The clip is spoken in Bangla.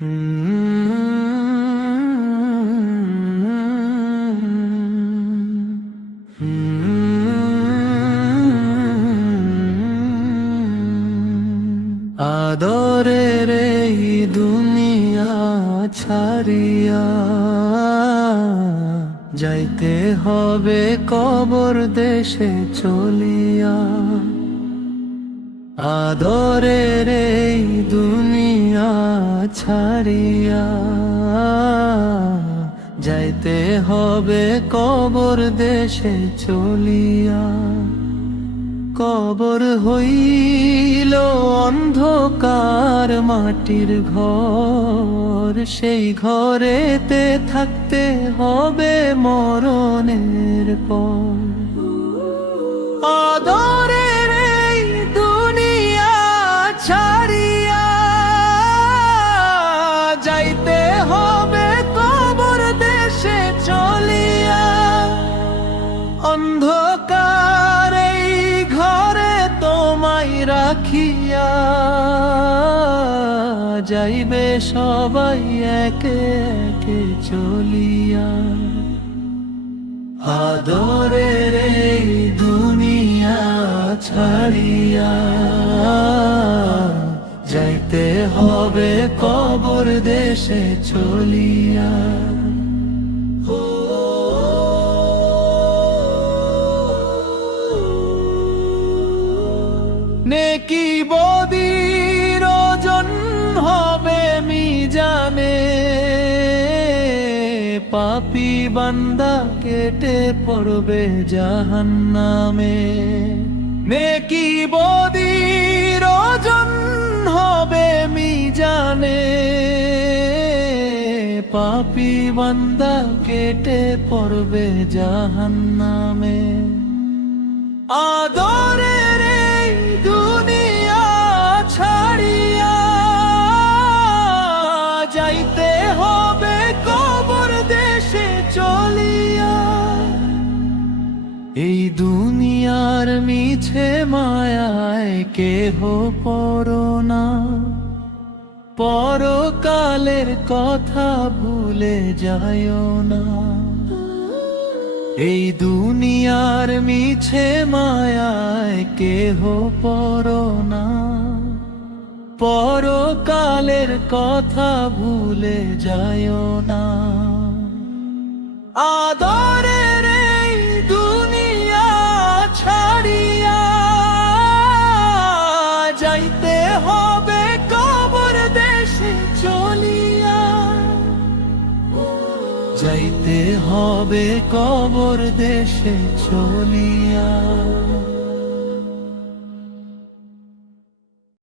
আদরের এই দুনিয়া ছাড়িয়া যাইতে হবে কবর দেশে চলিয়া আদরে দুনিয়া ছাড়িয়া যাইতে হবে কবর দেশে চলিয়া। কবর হইল অন্ধকার মাটির ঘর, সেই ঘরেতে থাকতে হবে মরণের পর। আদরের অন্ধকার এই ঘরে তোমায় রাখিয়া যাইবে সবাই একে একে চলিয়া। আদরের এই দুনিয়া ছাড়িয়া যাইতে হবে কবর দেশে চলিয়া। নেকি পাপি বান্দা কেটে পড়বে জাহান্নামে। নেকি বদির ওজন হবে মিজানে। পাপি বান্দা কেটে পড়বে জাহান্নামে। আদরের এই দুনিয়ার মিছে মায়ায় কেহ পরনা পরকালের কথা ভুলে যায় না। এই দুনিয়ার মিছে মায়ায় কেহ পরনা পরকালের কথা ভুলে যায় না। আদরের যাইতে হবে কবর দেশে চলিয়া। যাইতে হবে কবর দেশে চলিয়া।